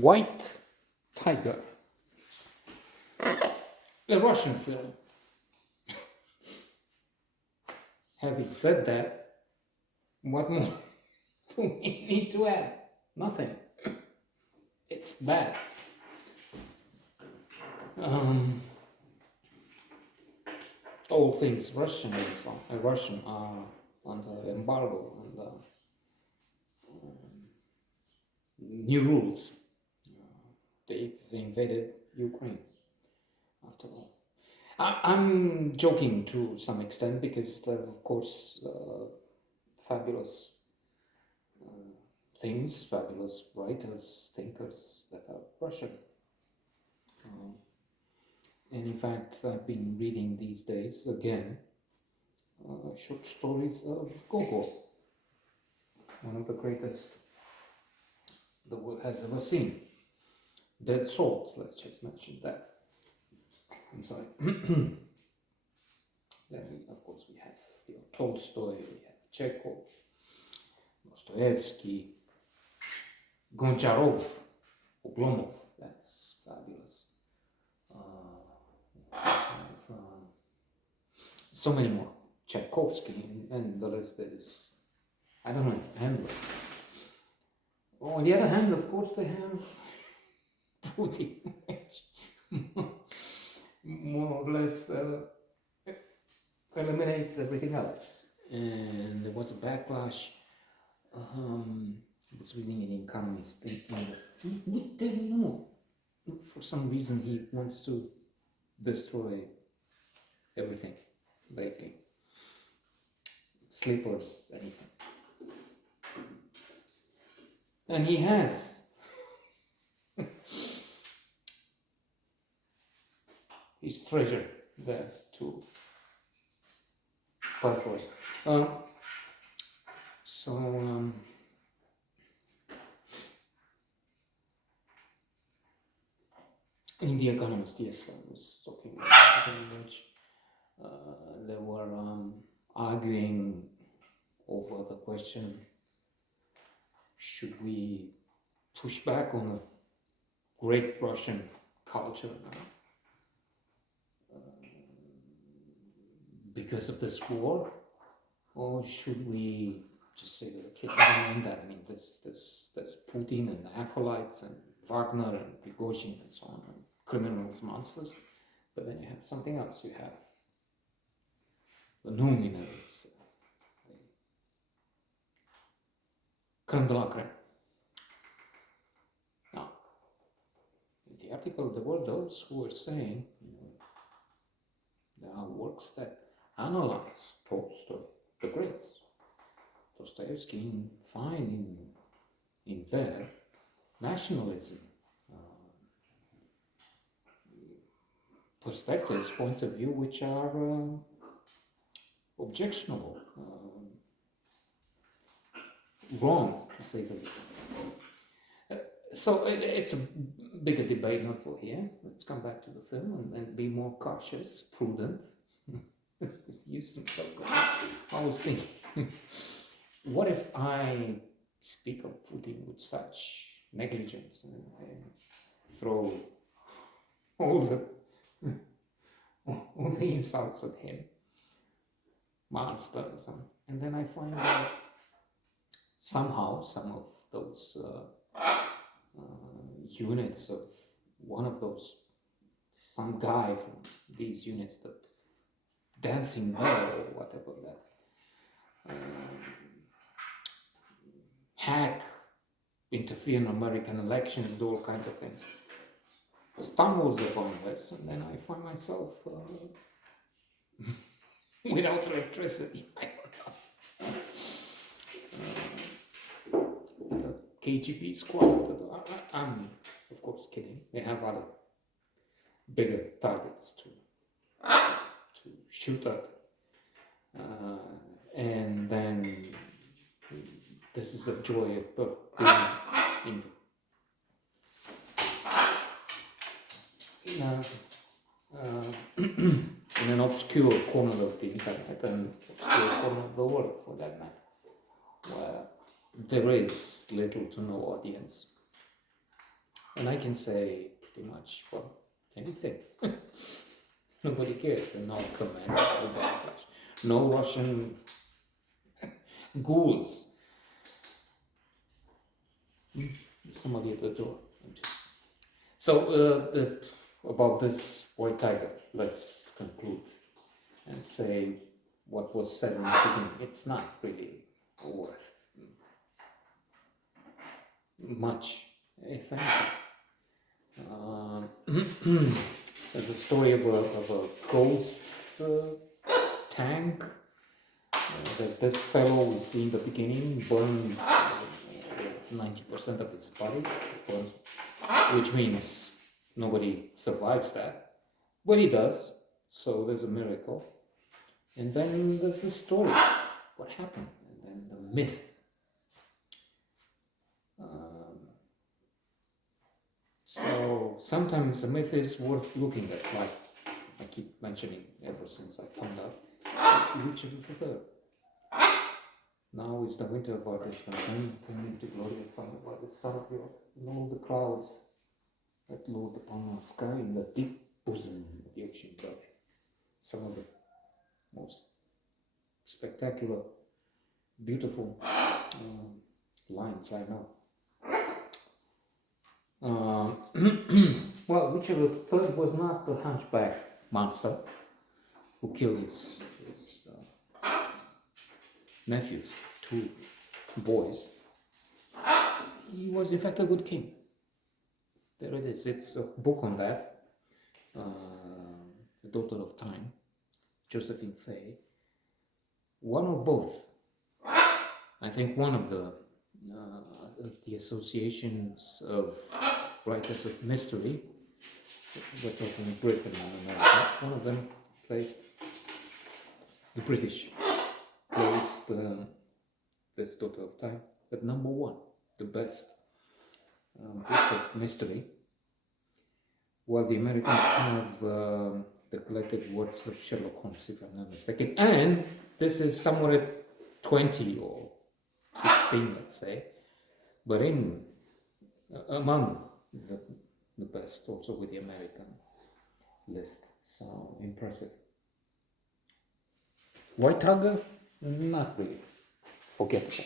White Tiger, a Russian film. Having said that, what more do we need to add? Nothing. It's bad. All things Russian are under embargo and new rules. They've invaded Ukraine, after all. I'm joking to some extent because there are, of course, fabulous things, fabulous writers, thinkers that are Russian. And in fact, I've been reading these days again short stories of Gogol, one of the greatest the world has ever seen. Dead Souls, let's just mention that. I'm sorry. Then, of course, we have Tolstoy, we have Chekhov, Dostoevsky, Goncharov, Oblomov, that's fabulous. So many more. Tchaikovsky, and the list is, I don't know, endless. On the other hand, of course, they have Putin, which more or less eliminates everything else. And there was a backlash. I was reading an economist thinking that we didn't know. For some reason, he wants to destroy everything lately. Slippers, anything. And he has. His treasure there to perforate. In The Economist, yes, I was talking about it, in which they were arguing over the question, should we push back on a great Russian culture now because of this war, or should we just say to the kid, never mind that? I mean, there's Putin and acolytes and Wagner and Prigozhin and so on, and criminals, monsters. But then you have something else. You have the luminaries, crème de la crème. Now, in the article, there were those who were saying, there are works that analyze Tolstoy, the greats. Dostoevsky find in there nationalism, perspectives, points of view which are objectionable, wrong, to say the least. So it's a bigger debate, not for here. Let's come back to the film and be more cautious, prudent. Using I was thinking, what if I speak of Putin with such negligence and throw all the insults at him, monsters, and then I find out somehow some of those units of one of those, some guy from these units, that dancing bear or whatever, that hack, interfere in American elections, do all kinds of things, stumbles upon this, and then I find myself without electricity. I don't know. The KGB squad, I'm of course kidding, they have other bigger targets to shoot at, and then this is a joy of being in an obscure corner of the internet and obscure corner of the world, for that matter, where there is little to no audience. And I can say pretty much, well, anything. Nobody cares. There are no comments, no backlash, no Russian ghouls. Somebody at the door. So about this white tiger, let's conclude and say what was said in the beginning. It's not really worth much, if anything. There's a story of a ghost tank. There's this fellow we see in the beginning burned 90% of his body, burned, which means nobody survives that, but he does. So there's a miracle. And then there's the story, what happened, and then the myth. So sometimes a myth is worth looking at, like I keep mentioning ever since I found out Richard III. Now is the winter of our discontent, turning to glorious summer by the sun of Europe, and all the clouds that load upon our sky in the deep bosom of the ocean above. Some of the most spectacular, beautiful lines I know. Well, Richard III was not the hunchback monster who killed his nephews, 2 boys. He was in fact a good king. There it is. It's a book on that. The Daughter of Time, Josephine Fay. One or both. I think one of the associations of writers of mystery, we're talking Britain and America, one of them placed the British, placed this Daughter of Time at number 1, the best book of mystery, while the Americans have the collected works of Sherlock Holmes, if I'm not mistaken, and this is somewhere at 20 or 16, let's say, but among the best, also with the American list. So impressive. White Tiger, not really. Forgettable.